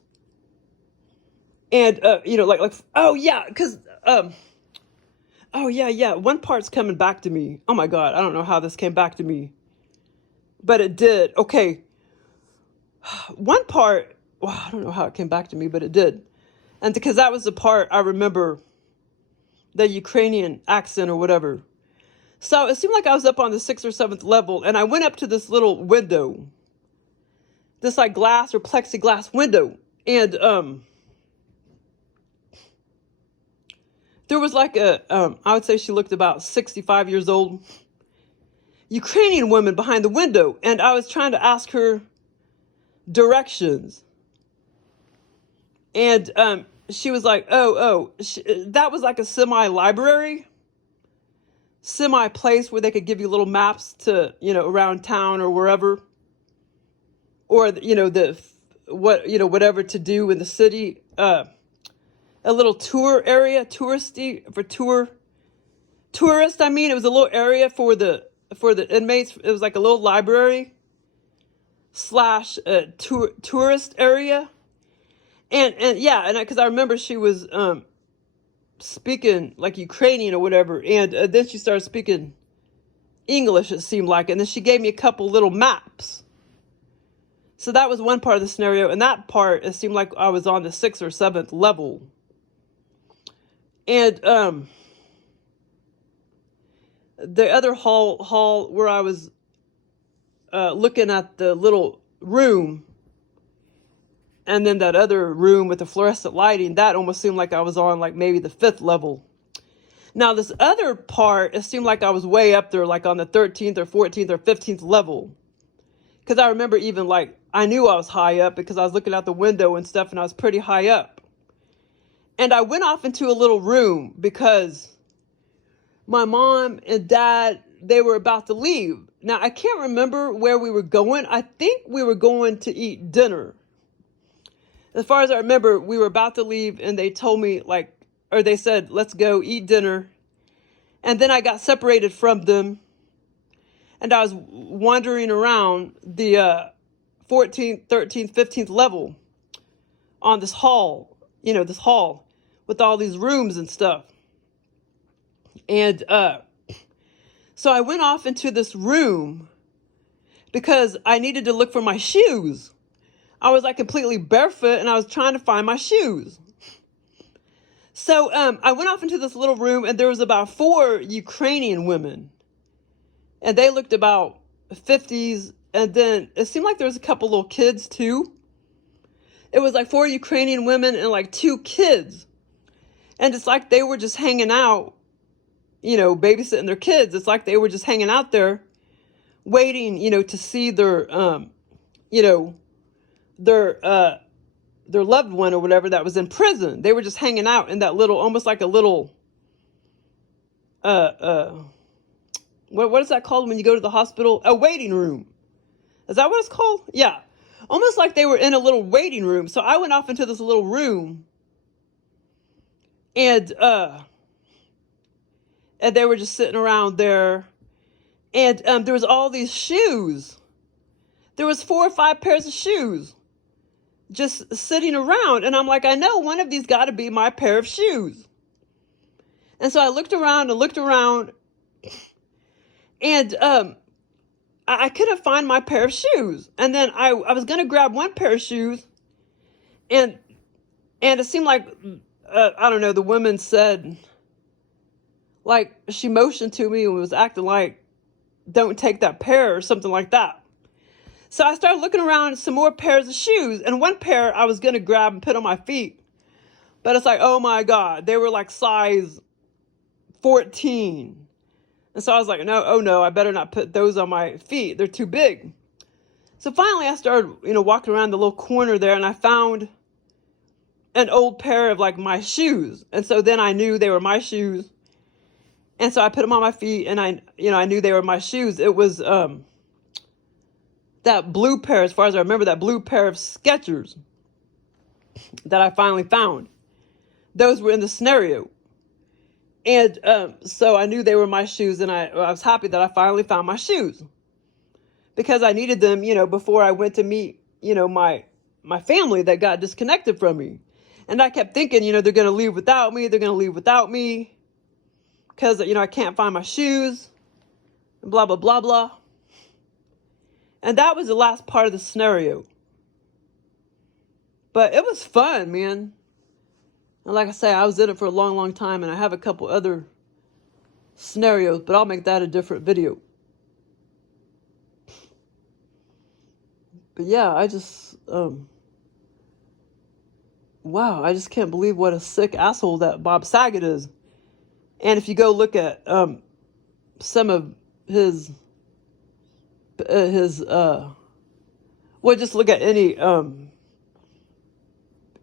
And, oh yeah, because, oh yeah, one part's coming back to me. Oh my God, I don't know how this came back to me. But it did. Okay. One part, well, I don't know how it came back to me, but it did. And because that was the part I remember, the Ukrainian accent or whatever. So it seemed like I was up on the 6th or 7th level, and I went up to this little window, this like glass or plexiglass window, and there was like I would say she looked about 65 years old, Ukrainian woman behind the window, and I was trying to ask her directions, and she was like, that was like a semi-library. Semi-place where they could give you little maps to, around town or wherever, or, whatever to do in the city, a little tour area, touristy, for tourists. It was a little area for the inmates. It was like a little library / tourist area. And yeah, and because I remember she was speaking like Ukrainian or whatever, and then she started speaking English, it seemed like, and then she gave me a couple little maps. So that was one part of the scenario, and that part, it seemed like I was on the 6th or 7th level. And the other hall where I was looking at the little room, and then that other room with the fluorescent lighting, that almost seemed like I was on like maybe the 5th level. Now this other part, it seemed like I was way up there, like on the 13th or 14th or 15th level. Because I remember even like, I knew I was high up because I was looking out the window and stuff, and I was pretty high up. And I went off into a little room because my mom and dad, they were about to leave. Now, I can't remember where we were going. I think we were going to eat dinner. As far as I remember, we were about to leave, and they told me, like, or they said, let's go eat dinner. And then I got separated from them, and I was wandering around the 14th, 13th, 15th level on this hall, this hall with all these rooms and stuff. And so I went off into this room because I needed to look for my shoes. I was like completely barefoot, and I was trying to find my shoes. So I went off into this little room, and there was about 4 Ukrainian women, and they looked about 50s. And then it seemed like there was a couple little kids too. It was like 4 Ukrainian women and like 2 kids. And it's like they were just hanging out, babysitting their kids. It's like they were just hanging out there waiting, to see their, their loved one or whatever that was in prison. They were just hanging out in that little, almost like a little, what is that called when you go to the hospital? A waiting room. Is that what it's called? Yeah. Almost like they were in a little waiting room. So I went off into this little room, and they were just sitting around there. And there was all these shoes. There was 4 or 5 pairs of shoes just sitting around. And I'm like, I know one of these got to be my pair of shoes. And so I looked around, and I couldn't find my pair of shoes. And then I was going to grab one pair of shoes, and it seemed like, I don't know, the woman said, like, she motioned to me and was acting like, don't take that pair or something like that. So I started looking around at some more pairs of shoes, and one pair I was going to grab and put on my feet. But it's like, oh my God, they were like size 14. And so I was like, no, I better not put those on my feet. They're too big. So finally I started, walking around the little corner there, and I found an old pair of like my shoes. And so then I knew they were my shoes. And so I put them on my feet, and I knew they were my shoes. It was that blue pair, as far as I remember, that blue pair of Skechers that I finally found. Those were in the scenario. And so I knew they were my shoes, and I was happy that I finally found my shoes, because I needed them, before I went to meet, my family that got disconnected from me. And I kept thinking, they're going to leave without me. They're going to leave without me because, I can't find my shoes, and blah, blah, blah, blah. And that was the last part of the scenario. But it was fun, man. And like I say, I was in it for a long, long time, and I have a couple other scenarios, but I'll make that a different video. But yeah, I just, wow, I just can't believe what a sick asshole that Bob Saget is. And if you go look at some of his well, just look at any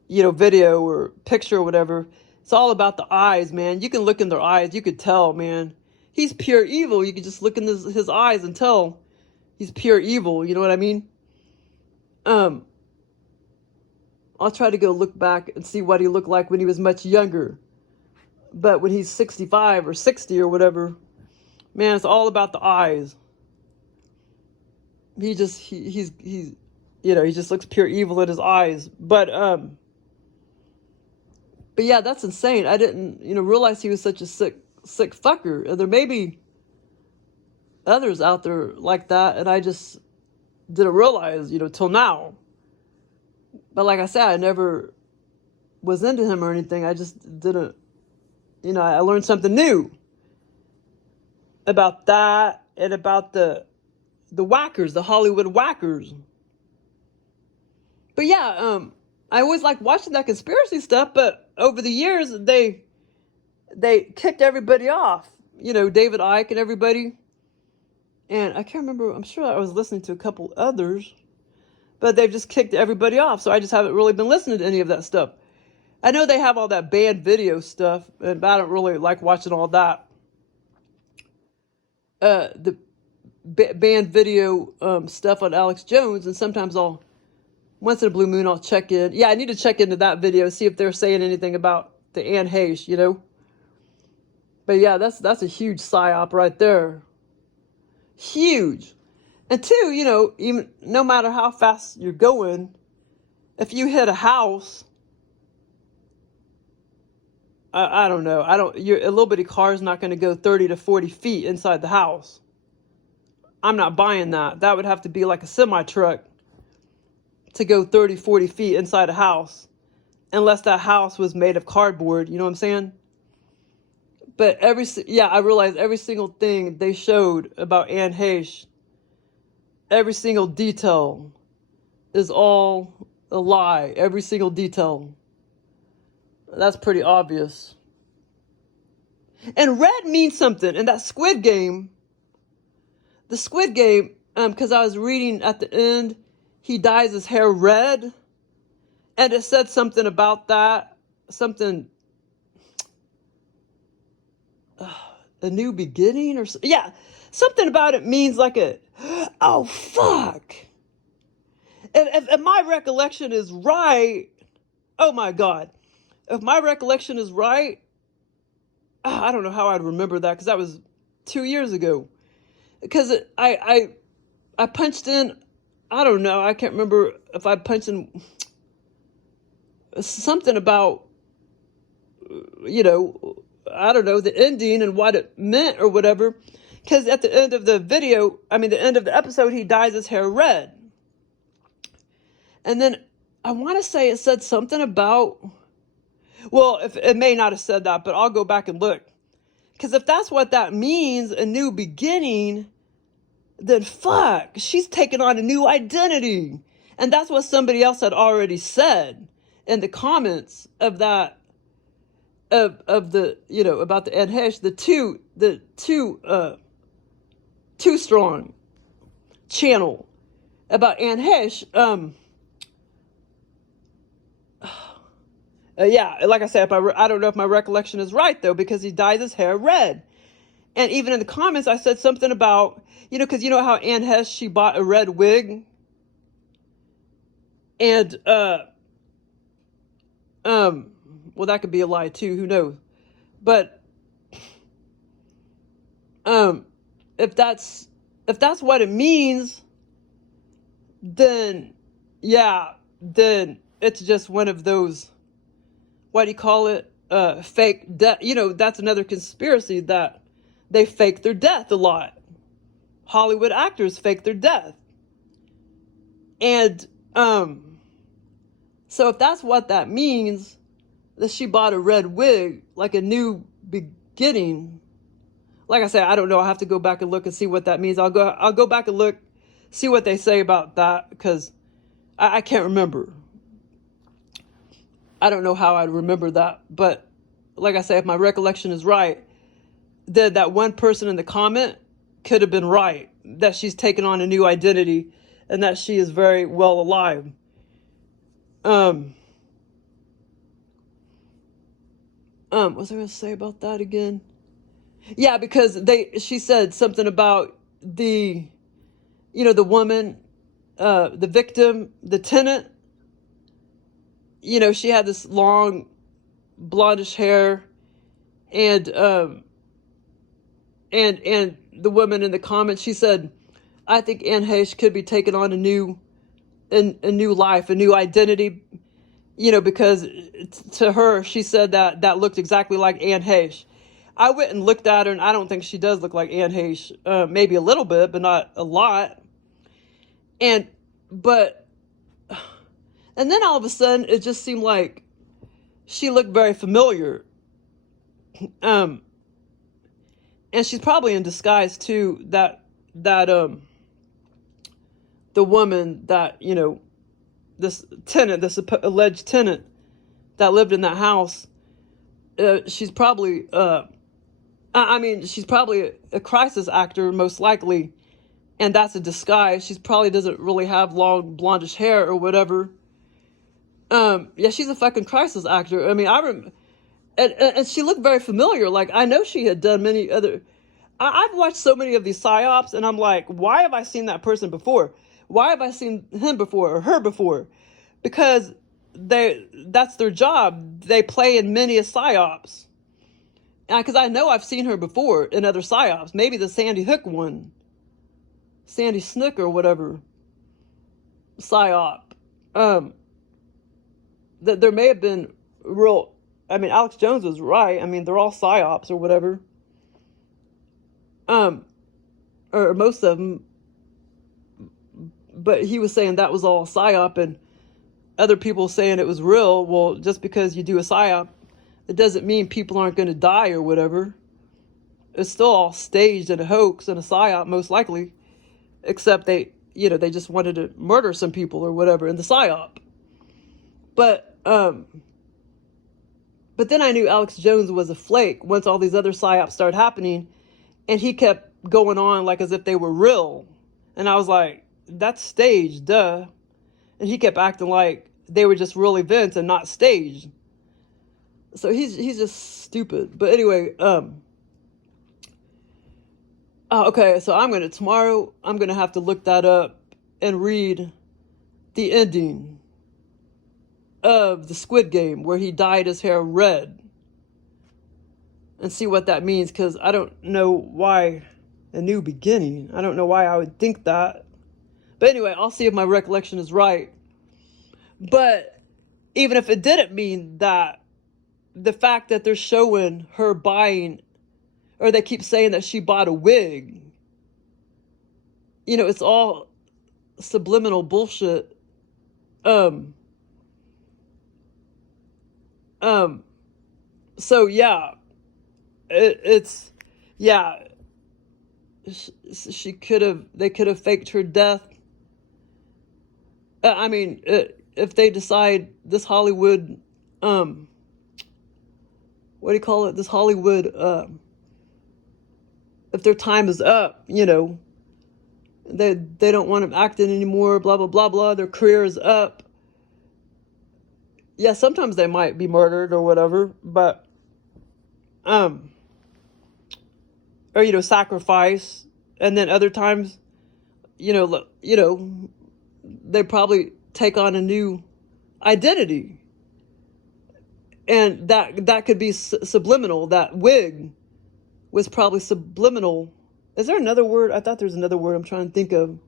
video or picture or whatever. It's all about the eyes, man. You can look in their eyes. You could tell, man. He's pure evil. You could just look in his eyes and tell he's pure evil. You know what I mean? I'll try to go look back and see what he looked like when he was much younger. But when he's 65 or 60 or whatever, man, it's all about the eyes. He just looks pure evil in his eyes. But But yeah, that's insane. I didn't, realize he was such a sick fucker. And there may be others out there like that, and I just didn't realize, till now. But like I said, I never was into him or anything. I just didn't, I learned something new about that and about the whackers, the Hollywood whackers. But yeah, I always liked watching that conspiracy stuff, but over the years, they kicked everybody off. David Icke and everybody. And I can't remember, I'm sure I was listening to a couple others, but they've just kicked everybody off. So I just haven't really been listening to any of that stuff. I know they have all that banned video stuff, but I don't really like watching all that. The banned video stuff on Alex Jones, and sometimes once in a blue moon, I'll check in. Yeah, I need to check into that video, see if they're saying anything about the Anne Heche, But yeah, that's a huge psyop right there. Huge. And two, even no matter how fast you're going, if you hit a house, I don't know. A little bitty car is not going to go 30 to 40 feet inside the house. I'm not buying that. That would have to be like a semi truck to go 30, 40 feet inside a house, unless that house was made of cardboard. You know what I'm saying? But I realized every single thing they showed about Anne Heche, every single detail is all a lie. Every single detail. That's pretty obvious. And red means something. And that Squid Game, because I was reading at the end, he dyes his hair red. And it said something about that. Something, a new beginning or something. Yeah, something about it means like oh, fuck. If my recollection is right, oh my God. If my recollection is right, I don't know how I'd remember that because that was 2 years ago. Because I punched in, I don't know, I can't remember if I punched in something about, I don't know, the ending and what it meant or whatever. Because at the end of the the end of the episode, he dyes his hair red. And then I want to say it said something about, well, if it may not have said that, but I'll go back and look. Because if that's what that means, a new beginning, then fuck, she's taking on a new identity. And that's what somebody else had already said in the comments of that, of the, about the Anne Heche, the Too Strong channel about Anne Heche. Yeah, like I said, I don't know if my recollection is right, though, because he dyes his hair red. And even in the comments, I said something about, because how Anne Heche, she bought a red wig. And, well, that could be a lie, too. Who knows? But, if that's what it means, then, yeah, then it's just one of those, what do you call it? Fake death. That's another conspiracy that they fake their death a lot. Hollywood actors fake their death. And, so if that's what that means, that she bought a red wig, like a new beginning. Like I said, I don't know. I'll have to go back and look and see what that means. I'll go back and look, see what they say about that, because I can't remember. I don't know how I'd remember that, but like I say, if my recollection is right, then that one person in the comment could have been right, that she's taken on a new identity and that she is very well alive. What was I going to say about that again? Yeah, because she said something about the woman, the victim, the tenant. She had this long blondish hair, and the woman in the comments, she said, I think Anne Heche could be taking on a new life, a new identity. because to her, she said that looked exactly like Anne Heche. I went and looked at her, and I don't think she does look like Anne Heche. Maybe a little bit, but not a lot. But then all of a sudden, it just seemed like she looked very familiar. And she's probably in disguise too. That the woman that this tenant, this alleged tenant that lived in that house, she's probably she's probably a crisis actor, most likely, and that's a disguise. She probably doesn't really have long blondish hair or whatever. Yeah, she's a fucking crisis actor. I mean, and she looked very familiar. Like, I know she had done many other. I've watched so many of these PSYOPs, and I'm like, why have I seen that person before? Why have I seen him before or her before? Because that's their job. They play in many PSYOPs. Because I know I've seen her before in other PSYOPs. Maybe the Sandy Hook one. ShadySnook or whatever. PSYOP. That there may have been real. I mean, Alex Jones was right. I mean, they're all PSYOPs or whatever. Or most of them. But he was saying that was all PSYOP, and other people saying it was real. Well, just because you do a PSYOP, it doesn't mean people aren't going to die or whatever. It's still all staged and a hoax and a PSYOP, most likely. Except they just wanted to murder some people or whatever in the PSYOP. But then I knew Alex Jones was a flake once all these other PSYOPs started happening, and he kept going on like as if they were real. And I was like, that's staged, duh. And he kept acting like they were just real events and not staged. So he's just stupid. But anyway, okay, so tomorrow I'm gonna have to look that up and read the ending of the Squid Game where he dyed his hair red and see what that means, because I don't know why a new beginning. I don't know why I would think that. But anyway, I'll see if my recollection is right. But even if it didn't mean that, the fact that they're showing her buying, or they keep saying that she bought a wig, it's all subliminal bullshit. So yeah, they could have faked her death. I mean, if they decide this Hollywood, what do you call it? This Hollywood, if their time is up, they don't want them acting anymore, blah, blah, blah, blah. Their career is up. Yeah, sometimes they might be murdered or whatever, but, or, sacrifice. And then other times, they probably take on a new identity. And that could be subliminal. That wig was probably subliminal. Is there another word? I thought there's another word I'm trying to think of.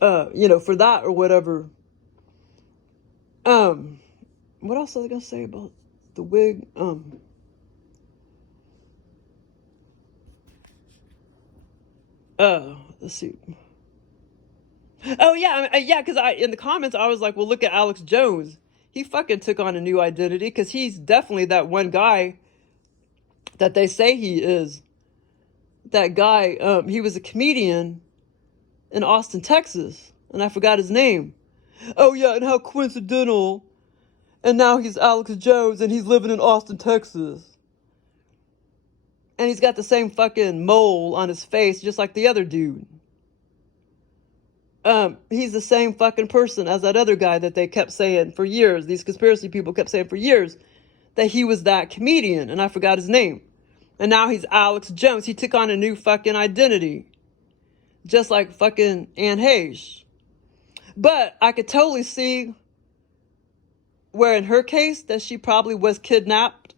For that or whatever. What else was I gonna say about the wig? Let's see. Oh yeah, because in the comments I was like, well, look at Alex Jones. He fucking took on a new identity, because he's definitely that one guy that they say he is. That guy, he was a comedian in Austin, Texas, and I forgot his name. Oh yeah, and how coincidental. And now he's Alex Jones, and he's living in Austin, Texas. And he's got the same fucking mole on his face, just like the other dude. He's the same fucking person as that other guy that they kept saying for years. These conspiracy people kept saying for years that he was that comedian, and I forgot his name. And now he's Alex Jones. He took on a new fucking identity. Just like fucking Anne Heche. But I could totally see where in her case that she probably was kidnapped.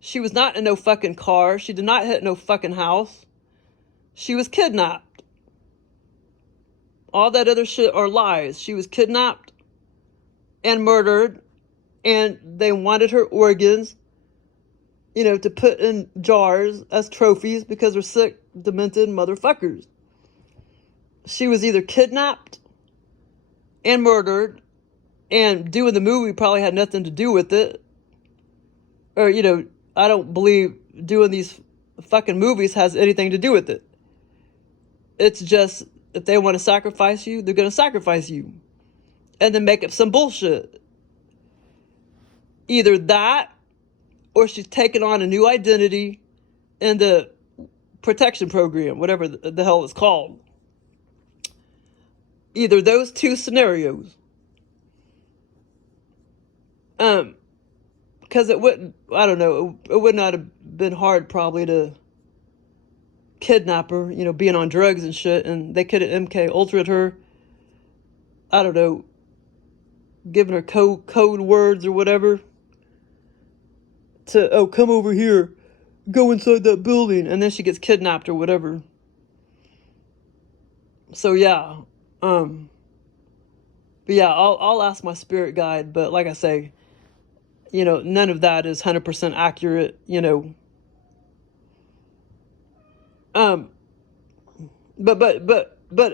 She was not in no fucking car. She did not hit no fucking house. She was kidnapped. All that other shit are lies. She was kidnapped and murdered, and they wanted her organs, to put in jars as trophies because they're sick, demented motherfuckers. She was either kidnapped and murdered, and doing the movie probably had nothing to do with it. Or, I don't believe doing these fucking movies has anything to do with it. It's just, if they want to sacrifice you, they're going to sacrifice you. And then make up some bullshit. Either that, or she's taken on a new identity in the protection program, whatever the hell it's called. Either those two scenarios. Because it wouldn't, I don't know, it would not have been hard probably to kidnap her, being on drugs and shit, and they could have MK Ultra'd her, I don't know, giving her code words or whatever to, come over here, go inside that building, and then she gets kidnapped or whatever. So yeah, but yeah, I'll ask my spirit guide, but like I say, none of that is 100% accurate, But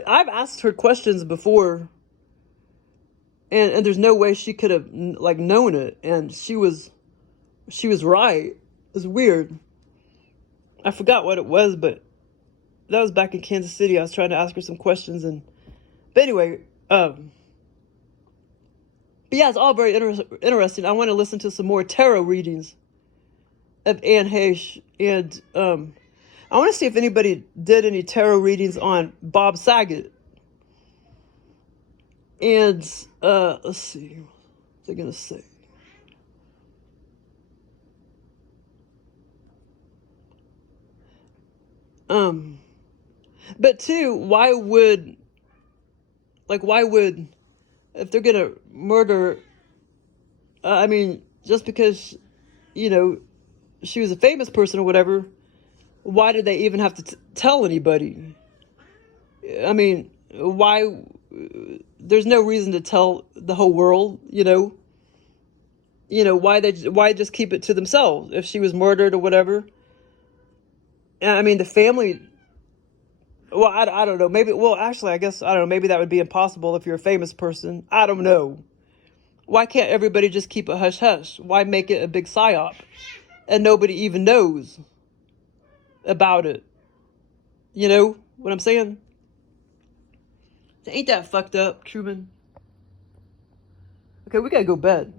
I've asked her questions before, and there's no way she could have known it, and she was right. It's weird. I forgot what it was, but that was back in Kansas City. I was trying to ask her some questions, but anyway, but yeah, it's all very interesting. I want to listen to some more tarot readings of Anne Heche, and I want to see if anybody did any tarot readings on Bob Saget. And let's see, what's I gonna say? But two, why would, if they're gonna murder, I mean, just because, she was a famous person or whatever, why did they even have to tell anybody? I mean, why? There's no reason to tell the whole world, why just keep it to themselves if she was murdered or whatever? I mean, the family, well, I don't know. Maybe, well, actually, I guess, I don't know. Maybe that would be impossible if you're a famous person. I don't know. Why can't everybody just keep it hush-hush? Why make it a big PSYOP? And nobody even knows about it. You know what I'm saying? Ain't that fucked up, Truman? Okay, we gotta go to bed.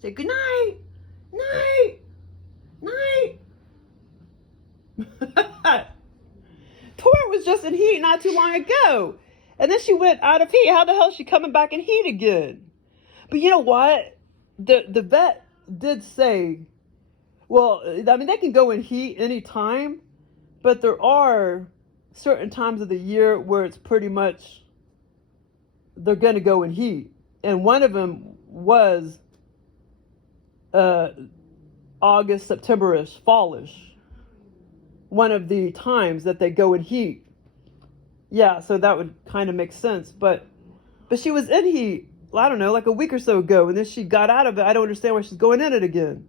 Say good night. Night. Night. Tori was just in heat not too long ago. And then she went out of heat. How the hell is she coming back in heat again? But you know what? The vet did say, well, I mean, they can go in heat anytime, but there are certain times of the year where it's pretty much, they're going to go in heat. And one of them was August, September-ish, fallish. One of the times that they go in heat. Yeah, so that would kind of make sense. But she was in heat, I don't know, like a week or so ago, and then she got out of it. I don't understand why she's going in it again.